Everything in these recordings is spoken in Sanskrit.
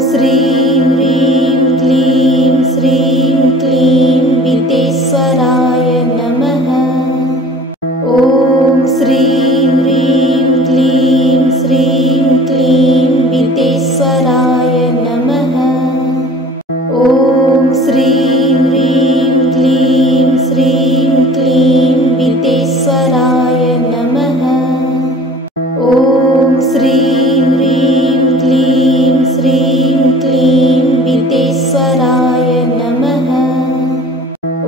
श्रीं ह्रीं क्लीं श्रीं क्लीं वितेश्वराय नमः। ॐ श्रीं ह्रीं क्लीं श्रीं क्लीं वितेश्वराय नमः। ॐ श्रीं ह्रीं क्लीं श्रीं क्लीं वितेश्वराय नमः। ॐ श्रीं ह्रीं क्लीं श्रीं क्लीं वितेश्वराय नमः।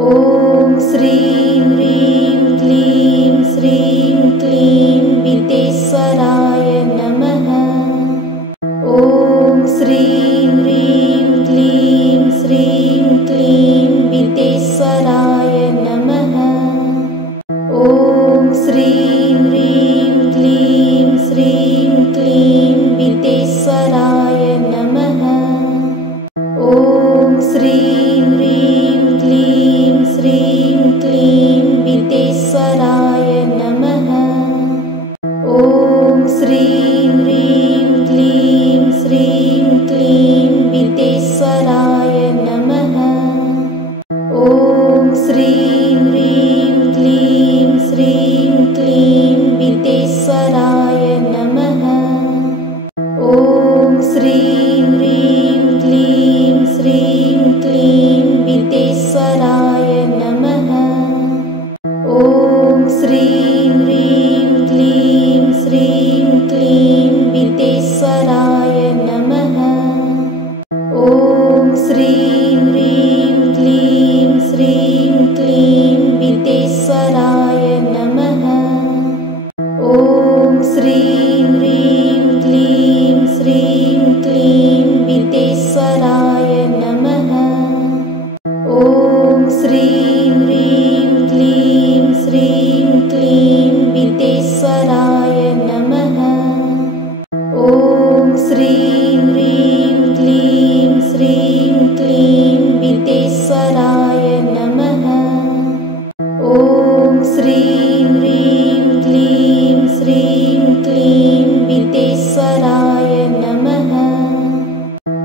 ॐ श्रीं ह्रीं क्लीं श्रीं क्लीं वितेश्वराय नमः। ॐ श्रीं ह्रीं क्लीं श्रीं क्लीं वितेश्वराय नमः। ॐ श्रीं ह्रीं क्लीं श्रीं क्लीं वितेश्वराय नमः। ॐ श्रीं ह्रीं क्लीं श्रीं क्लीं वितेश्वराय नमः। ॐ श्रीं ह्रीं क्लीं श्रीं क्लीं वितेश्वराय नमः। ॐ श्रीं ह्रीं क्लीं श्रीं क्लीं वितेश्वराय नमः। ॐ श्रीं ह्रीं क्लीं श्रीं क्लीं वितेश्वराय नमः। ॐ श्रीं ह्रीं क्लीं श्रीं क्लीं वितेश्वराय नमः। ॐ श्रीं ह्रीं क्लीं श्रीं क्लीं वितेश्वराय नमः। ॐ श्रीं ह्रीं क्लीं श्रीं क्लीं वितेश्वराय नमः। ॐ श्रीं ह्रीं क्लीं श्रीं क्लीं वितेश्वराय नमः। ॐ श्रीं ह्रीं क्लीं श्रीं क्लीं वितेश्वराय नमः। ॐ श्रीं ह्रीं क्लीं श्रीं क्लीं वितेश्वराय नमः।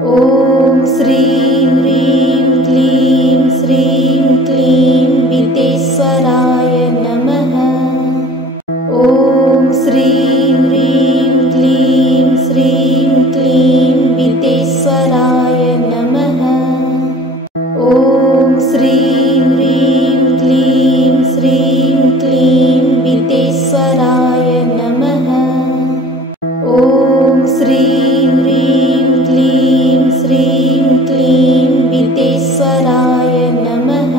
ॐ श्रीं ह्रीं क्लीं श्रीं क्लीं वितेश्वराय नमः। ॐ श्रीं ह्रीं क्लीं श्रीं क्लीं वितेश्वराय नमः। ॐ श्रीं ह्रीं क्लीं श्रीं क्लीं वितेश्वराय नमः। ॐ श्रीं ह्रीं क्लीं श्रीं क्लीं वितेश्वराय नमः।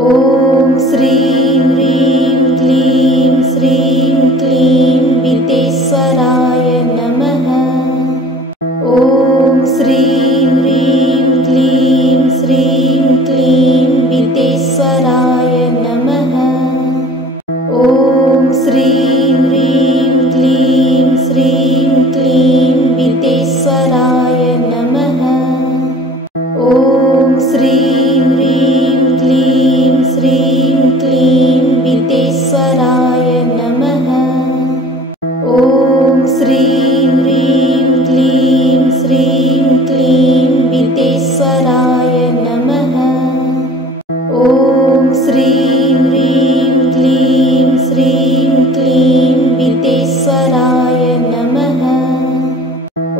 ॐ श्रीं ह्रीं क्लीं श्रीं क्लीं वितेश्वराय नमः। ॐ श्रीं ह्रीं क्लीं श्रीं क्लीं वितेश्वराय नमः। ॐ श्रीं ह्रीं क्लीं श्रीं क्लीं वितेश्वराय नमः। ॐ श्रीं ह्रीं क्लीं श्रीं क्लीं वितेश्वराय नमः। ॐ श्रीं ह्रीं क्लीं श्रीं क्लीं वितेश्वराय नमः। ॐ श्रीं ह्रीं क्लीं श्रीं क्लीं वितेश्वराय नमः।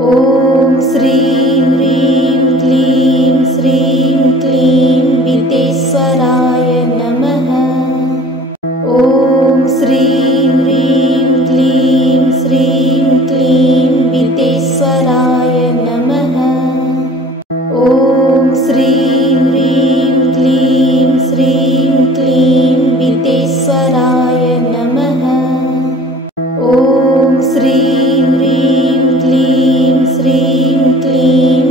ॐ श्रीं ह्रीं क्लीं श्रीं क्लीं वितेश्वराय नमः। ॐ श्रीं ह्रीं क्लीं श्रीं क्लीं वितेश्वराय नमः। ॐ श्रीं ह्रीं क्लीं श्रीं क्लीं वितेश्वराय नमः। ॐ श्रीं ह्रीं क्लीं श्रीं क्लीं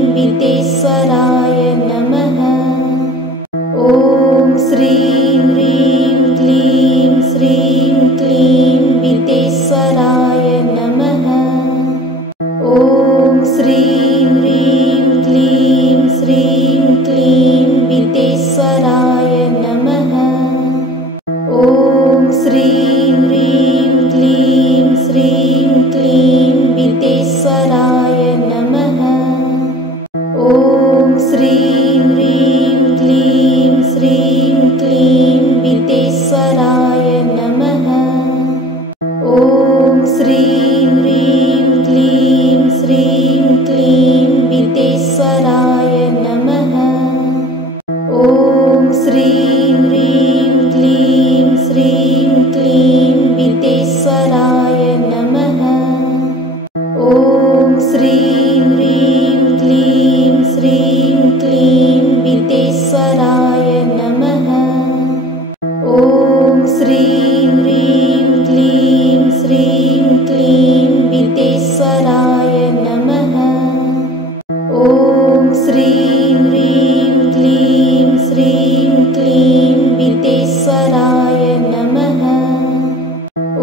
श्रीं ह्रीं क्लीं श्रीं क्लीं वितेश्वराय नमः।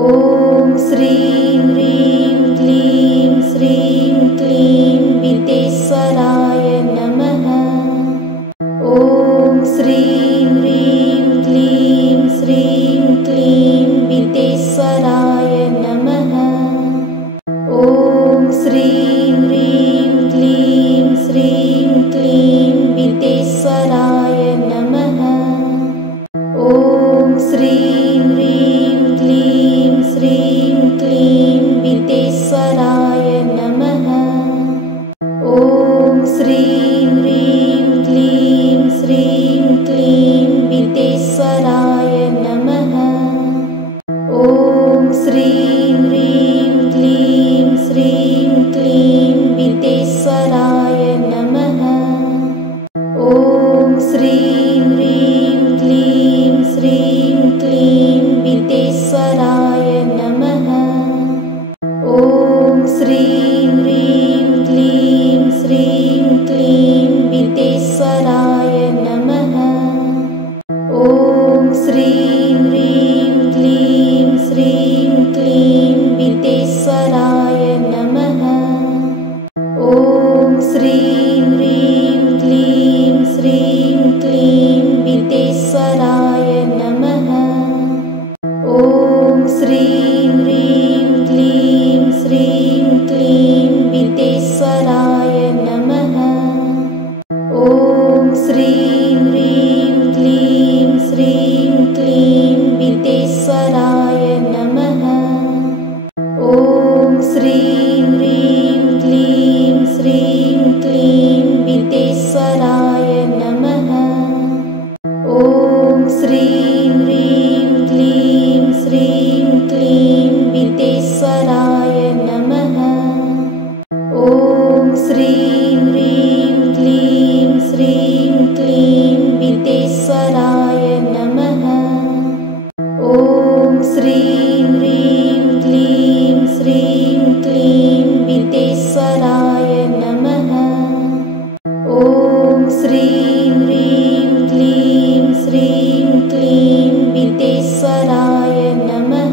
ॐ श्रीं ह्रीं क्लीं श्रीं क्लीं वितेश्वराय नमः। ॐ श्रीं ह्रीं क्लीं श्रीं क्लीं वितेश्वराय नमः। ॐ श्रीं ह्रीं क्लीं श्रीं क्लीं वितेश्वराय नमः। ॐ श्रीं ह्रीं क्लीं श्रीं क्लीं वितेश्वराय नमः। ॐ श्रीं ह्रीं क्लीं श्रीं क्लीं वितेश्वराय नमः। ॐ श्रीं ह्रीं क्लीं श्रीं क्लीं वितेश्वराय नमः। ॐ श्रीं ह्रीं क्लीं श्रीं क्लीं वितेश्वराय नमः। ॐ श्रीं ह्रीं क्लीं श्रीं क्लीं वितेश्वराय नमः। ॐ श्रीं ह्रीं क्लीं श्रीं क्लीं वितेश्वराय नमः। ॐ श्रीं ह्रीं क्लीं श्रीं क्लीं वितेश्वराय नमः। ॐ श्रीं ह्रीं क्लीं श्रीं क्लीं वितेश्वराय नमः। ॐ श्रीं ह्रीं क्लीं श्रीं क्लीं वितेश्वराय नमः। ॐ श्रीं ह्रीं क्लीं श्रीं क्लीं वितेश्वराय नमः। ॐ श्रीं ह्रीं क्लीं श्रीं क्लीं वितेश्वराय नमः। ॐ श्रीं ह्रीं क्लीं श्रीं क्लीं वितेश्वराय नमः। ॐ श्रीं ह्रीं क्लीं श्रीं क्लीं वितेश्वराय नमः। ॐ श्रीं ह्रीं क्लीं श्रीं क्लीं वितेश्वराय नमः।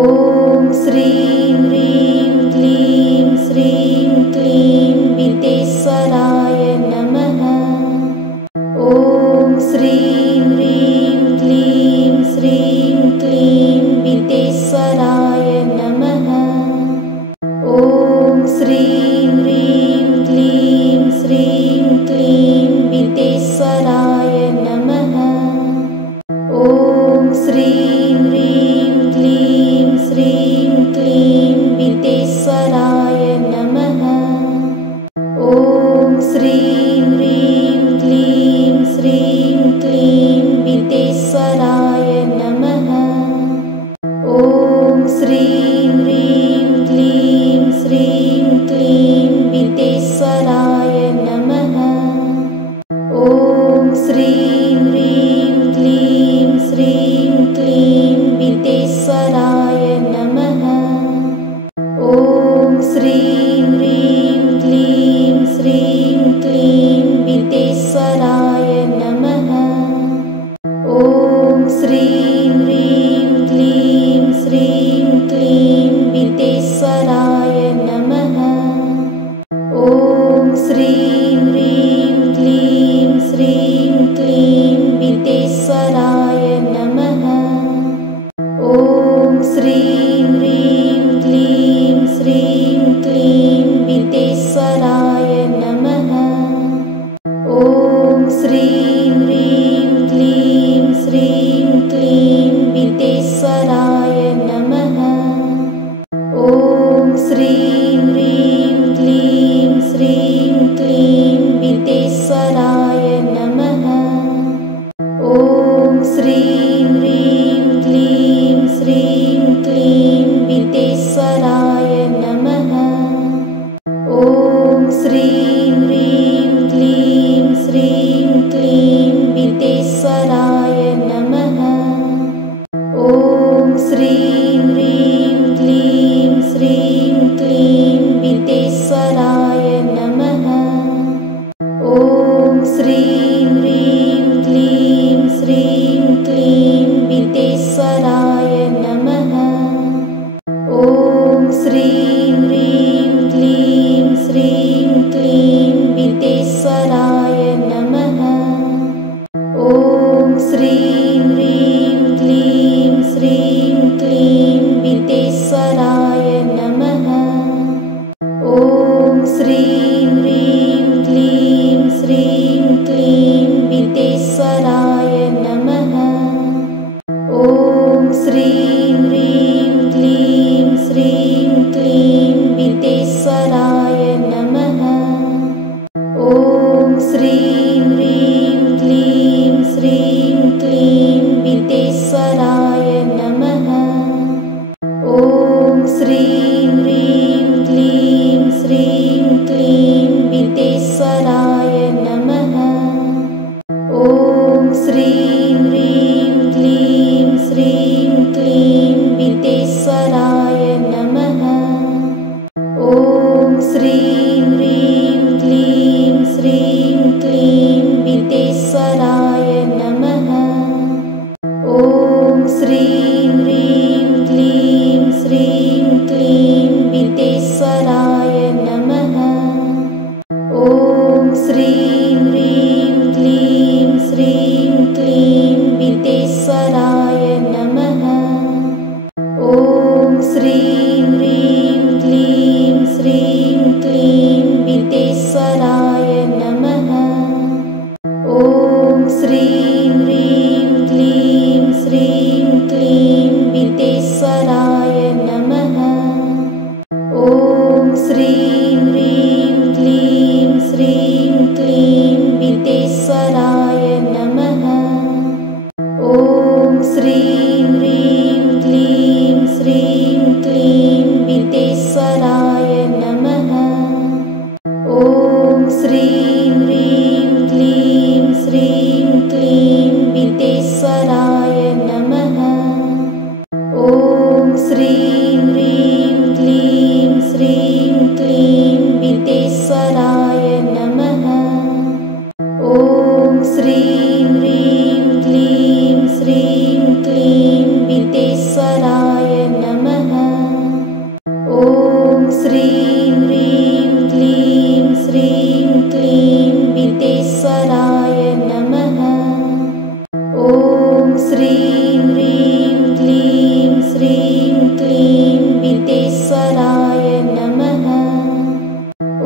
ॐ श्रीं ह्रीं क्लीं श्रीं क्लीं वितेश्वराय नमः। ॐ श्रीं ह्रीं क्लीं श्रीं क्लीं वितेश्वराय नमः। ॐ श्रीं ह्रीं क्लीं श्रीं क्लीं वितेश्वराय नमः। ॐ श्रीं ह्रीं क्लीं श्रीं क्लीं वितेश्वराय नमः। ॐ श्रीं ह्रीं क्लीं श्रीं क्लीं वितेश्वराय नमः। ॐ श्रीं ह्रीं क्लीं श्रीं क्लीं वितेश्वराय नमः। ॐ श्रीं ह्रीं क्लीं श्रीं क्लीं वितेश्वराय नमः। ॐ श्रीं ह्रीं क्लीं श्रीं क्लीं वितेश्वराय नमः। ॐ श्रीं ह्रीं क्लीं श्रीं क्लीं वितेश्वराय नमः। ॐ श्रीं ह्रीं क्लीं श्रीं क्लीं वितेश्वराय नमः। ॐ श्रीं ह्रीं क्लीं श्रीं क्लीं वितेश्वराय नमः। ॐ श्रीं ह्रीं क्लीं श्रीं क्लीं वितेश्वराय नमः। ॐ श्रीं ह्रीं क्लीं श्रीं क्लीं वितेश्वराय नमः। ॐ श्रीं ह्रीं क्लीं श्रीं क्लीं वितेश्वराय नमः। ॐ श्रीं ह्रीं क्लीं श्रीं क्लीं वितेश्वराय नमः। ॐ श्रीं ह्रीं क्लीं श्रीं क्लीं वितेश्वराय नमः।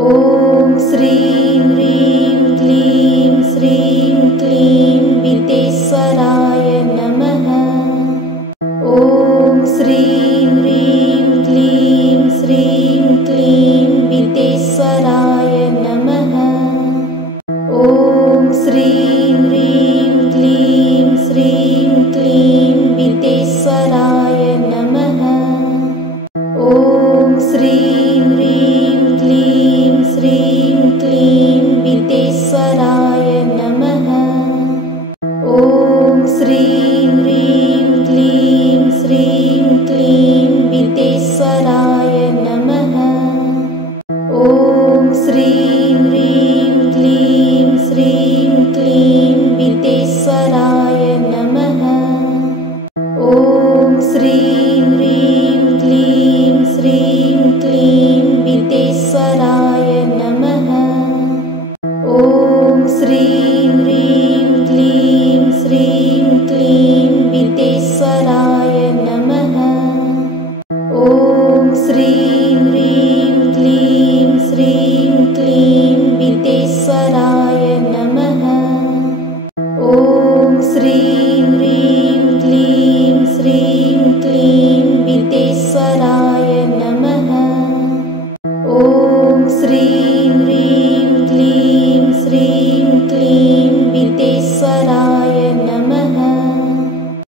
ॐ श्रीं ह्रीं क्लीं श्रीं क्लीं विद्येश्वराय नमः। ॐ श्रीं ह्रीं क्लीं श्रीं क्लीं विद्येश्वराय नमः। ॐ श्रीं ह्रीं क्लीं श्रीं क्लीं विद्येश्वराय नमः। ॐ श्रीं ह्रीं क्लीं श्रीं क्लीं विद्येश्वराय नमः। ॐ श्रीं ह्रीं क्लीं श्रीं क्लीं विद्येश्वराय नमः। ॐ श्रीं